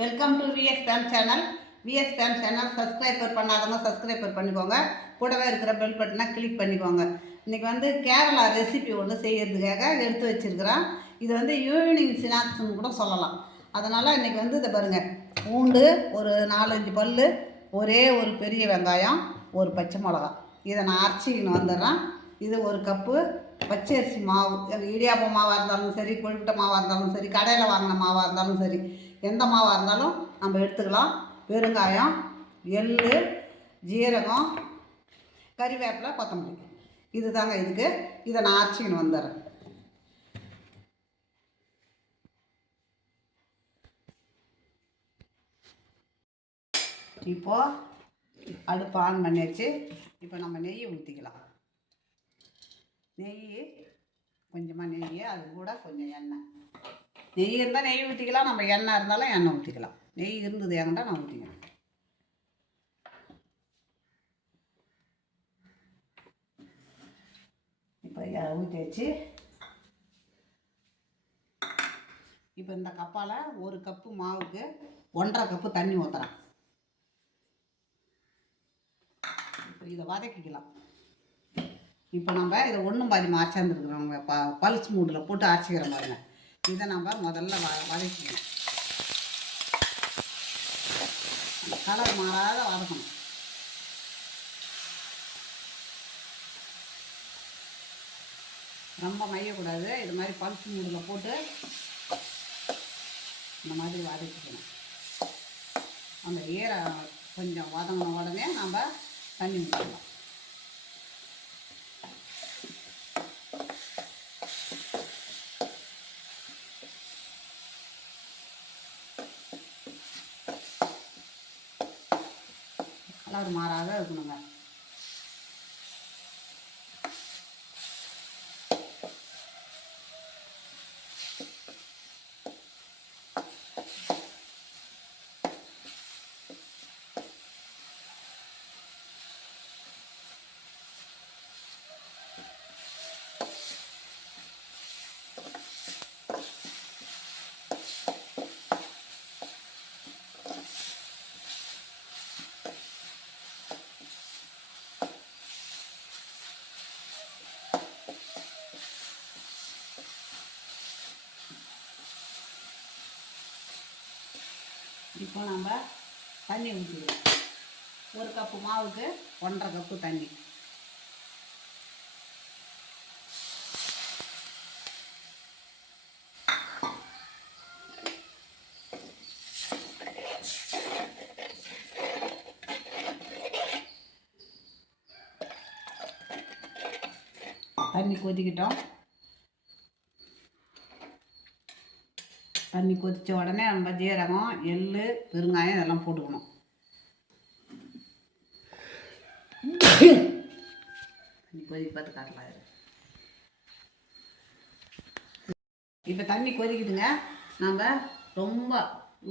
Welcome to VS fame channel. VS fame channel subscriber பண்ணாதவங்க subscriber பண்ணிக்கோங்க. கூடவே இருக்கிற பெல் பட்டனை கிளிக் பண்ணிக்கோங்க. இன்றைக்கி வந்து கேரளா ரெசிபி ஒன்று செய்கிறதுக்காக எடுத்து வச்சுருக்கிறேன். இது வந்து ஈவினிங் ஸ்நாக்ஸ்னு கூட சொல்லலாம். அதனால் இன்றைக்கி வந்து இதை பாருங்கள், பூண்டு ஒரு 4-5 பல், ஒரே ஒரு பெரிய வெங்காயம், ஒரு பச்சை மிளகா, இதை நான் அரைச்சிக்கின்னு வந்துடுறேன். இது ஒரு கப்பு பச்சரிசி மாவு, இடியாப்ப மாவாக இருந்தாலும் சரி, கொழுக்கட்டை மாவாக இருந்தாலும் சரி, கடையில் வாங்கின மாவாக இருந்தாலும் சரி, எந்த மாவாக இருந்தாலும் நம்ம எடுத்துக்கலாம். பெருங்காயம், எள், ஜீரகம், கறிவேப்பிலை, கொத்தமல்லி, இது தாங்க இதுக்கு. இதை நான் அரைச்சிக்கின்னு வந்துடுறேன். இப்போது அடுப்பு ஆன் பண்ணியாச்சு. இப்போ நம்ம நெய்யை ஊற்றிக்கலாம். நெய் கொஞ்சமாக நெய், அது கூட கொஞ்சம் எண்ணெய். நெய் இருந்தால் நெய் ஊற்றிக்கலாம், நம்ம எண்ணெய் இருந்தாலும் எண்ணெய் ஊற்றிக்கலாம். நெய் இருந்தது என்கிட்ட நான் ஊற்றிக்கிறேன். இப்போ ஊற்றி வச்சு, இப்போ இந்த கப்பால் ஒரு கப்பு மாவுக்கு 1.5 கப்பு தண்ணி ஊற்றுறேன். இப்போ இதை வதக்கிக்கலாம். இப்போ நம்ம இதை ஒன்றும் பாதிமா அரைச்சாந்துருக்குறோங்க. பல்ஸ் மூடில் போட்டு அரைச்சிக்கிற பாருங்க. இதை நம்ம முதல்ல வதக்கிக்கணும். கலர் மாறாத வதக்கணும். ரொம்ப மையக்கூடாது. இது மாதிரி பல்ஸ் மூடில் போட்டு இந்த மாதிரி வதக்கிக்கணும். அந்த கொஞ்சம் வதங்கின உடனே நம்ம தண்ணி ஊற்றலாம். கலர் மாறாத இருக்கணுங்க. இப்போ நம்ம தண்ணி ஊற்றிக்கலாம். ஒரு கப்பு மாவுக்கு 1.5 கப்பு தண்ணி. தண்ணி கொதிக்கிட்டோம். தண்ணி கொதித்த உடனே நம்ம ஜீரகம், எள், பெருங்காயம் இதெல்லாம் போட்டுக்கணும். தண்ணி கொதிப்பது காட்டலாம். இப்போ தண்ணி கொதிக்குதுங்க. நம்ம ரொம்ப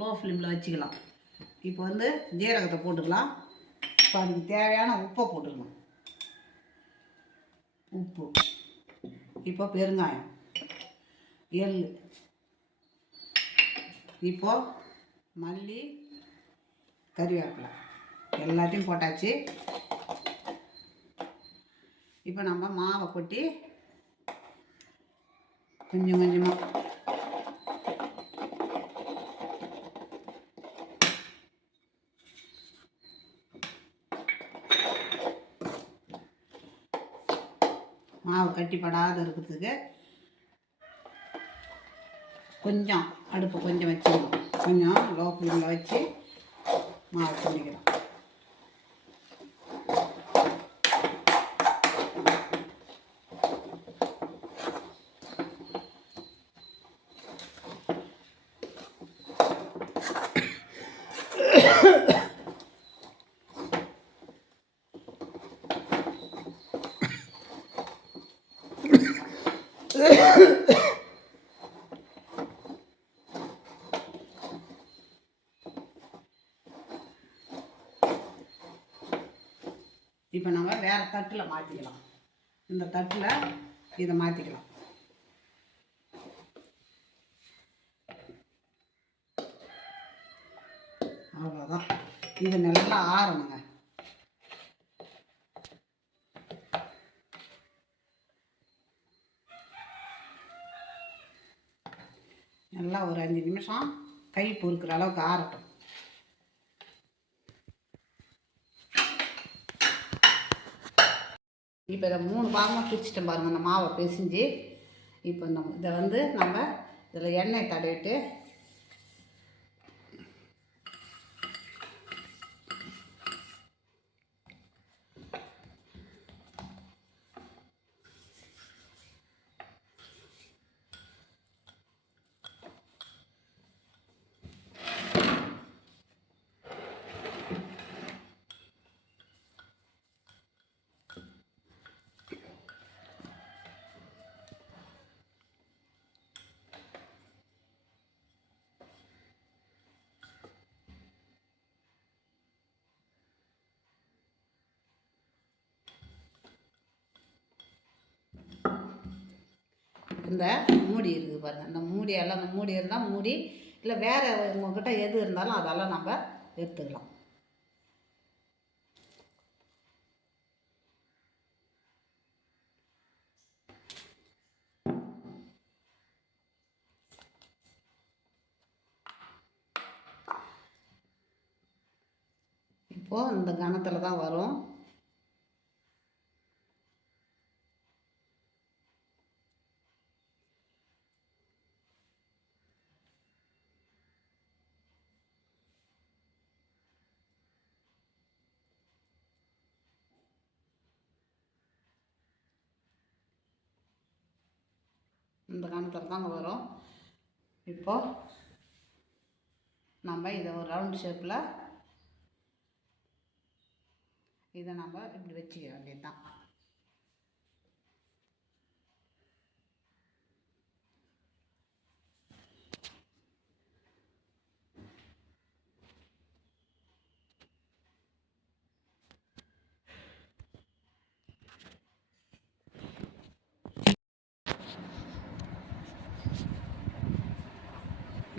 லோ ஃப்ளேமில் வச்சுக்கலாம். இப்போ வந்து ஜீரகத்தை போட்டுக்கலாம். இப்போ அதுக்கு தேவையான உப்பை போட்டுக்கலாம். உப்பு, இப்போ பெருங்காயம், எள், இப்போ மல்லி, கறிவேப்பிலை எல்லாத்தையும் போட்டாச்சு. இப்போ நம்ம மாவை கொட்டி கொஞ்சம் கொஞ்சமாக மாவு கட்டிப்படாத இருக்கிறதுக்கு கொஞ்சம் அடுப்பு கொஞ்சம் வச்சுக்கணும். கொஞ்சம் லோ ஃப்ளேமில் வச்சு மாவு பண்ணிக்கிறோம். இப்போ நம்ம வேறு தட்டில் மாற்றிக்கலாம். இந்த தட்டில் இதை மாற்றிக்கலாம். அவ்வளோதான். இது நல்லா ஆறணுங்க. நல்லா ஒரு 5 நிமிஷம் கை பொறுக்கிற அளவுக்கு ஆறட்டும். இப்போ இதை 3 பாகமாக பிரிச்சுட்டேன் பாருங்கள், இந்த மாவை பிசைஞ்சு. இப்போ இதை வந்து நம்ம இதில் எண்ணெய் தடவிட்டு இந்த மூடி இருக்குது பாருங்கள், இந்த மூடியெல்லாம், இந்த மூடி இருந்தால் மூடி, இல்லை வேறு உங்கள்கிட்ட எது இருந்தாலும் அதெல்லாம் நம்ம எடுத்துக்கலாம். இப்போது இந்த கணத்தில் தான் வரும். இந்த கணத்தில் தாங்க வரும். இப்போது நம்ம இதை ஒரு ரவுண்ட் ஷேப்பில் இதை நம்ம இப்படி வச்சுக்க வேண்டியது தான்.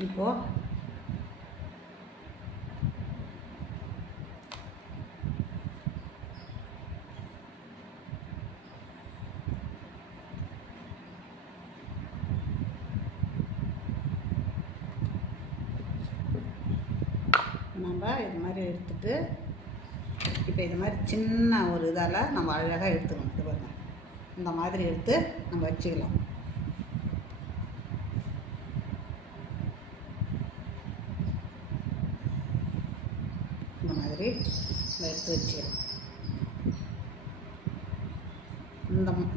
இப்போது நம்ம இது மாதிரி எடுத்துட்டு, இப்போ இது மாதிரி சின்ன ஒரு இதால் நம்ம அழகாக எடுத்துக்கணும். இது பாருங்க, இந்த மாதிரி எடுத்து நம்ம வச்சுக்கலாம். இந்த மாதிரி எடுத்து வச்சுக்கலாம்.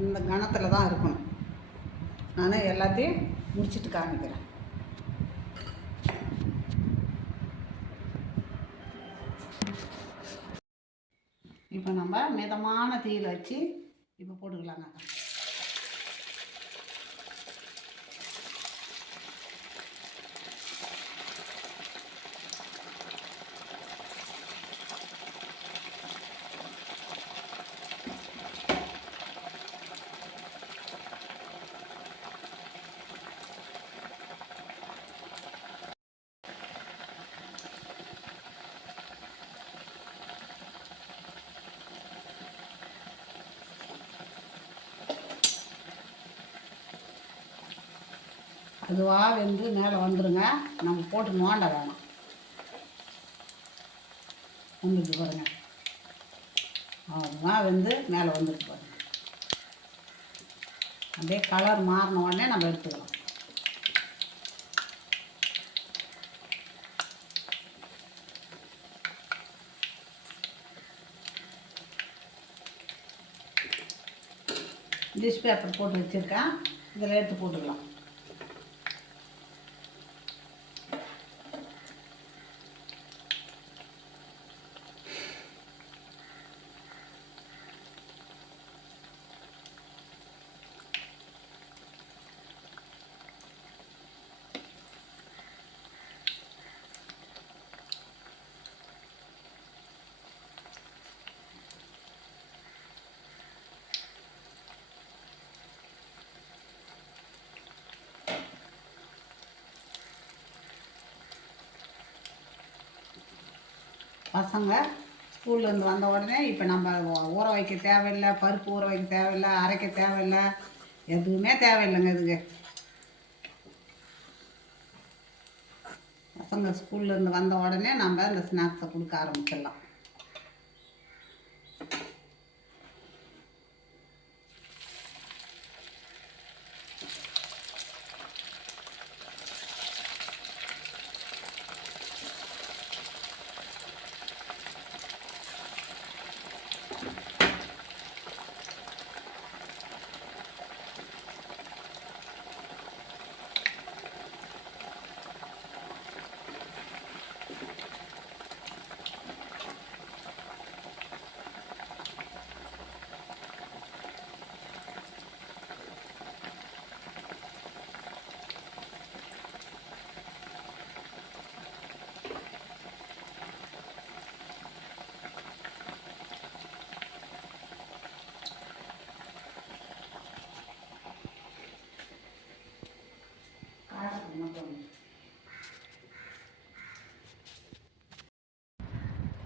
இந்த கணத்தில் தான் இருக்கணும். நான் எல்லாத்தையும் முடிச்சுட்டு காமிக்கிறேன். இப்போ நம்ம மிதமான தீயில் வச்சு இப்போ போட்டுக்கலாங்க. அதுவாக வெந்து மேலே வந்துடுங்க. நம்ம போட்டு நோண்ட வேணாம். வந்துட்டு பாருங்க, அதுவாக வெந்து மேலே வந்துட்டு பாருங்க. அப்படியே கலர் மாறின உடனே நம்ம எடுத்துக்கலாம். டிஷ் பேப்பர் போட்டு வச்சுருக்கேன், இதில் எடுத்து போட்டுக்கலாம். பசங்க ஸ்கூல்லேருந்து வந்த உடனே இப்போ நம்ம ஊற வைக்க தேவையில்லை, பருப்பு ஊற வைக்க தேவையில்லை, அரைக்க தேவையில்லை, எதுவுமே தேவையில்லைங்க இதுக்கு. பசங்க ஸ்கூல்லேருந்து வந்த உடனே நம்ம இந்த ஸ்நாக்ஸை கொடுக்க ஆரம்பிச்சிடலாம்.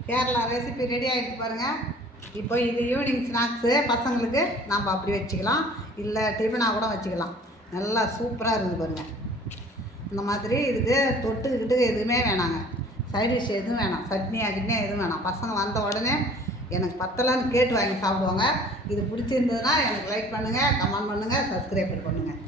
கேரளா ரெசிபி ரெடி ஆகிடுச்சு பாருங்கள். இப்போ இது ஈவினிங் ஸ்நாக்ஸு பசங்களுக்கு நம்ம அப்படி வச்சுக்கலாம், இல்லை டிஃபனாக கூட வச்சுக்கலாம். நல்லா சூப்பராக இருக்குது பாருங்கள். இந்த மாதிரி இதுக்கு தொட்டுக்கிட்டு எதுவுமே வேணாங்க, சைடிஷ் எதுவும் வேணாம், சட்னி கிட்னி எதுவும் வேணாம். பசங்க வந்த உடனே எனக்கு பத்தலான்னு கேட்டு வாங்கி சாப்பிடுவாங்க. இது பிடிச்சிருந்ததுன்னா எனக்கு லைக் பண்ணுங்கள், கமெண்ட் பண்ணுங்கள், சப்ஸ்கிரைப் பண்ணுங்கள்.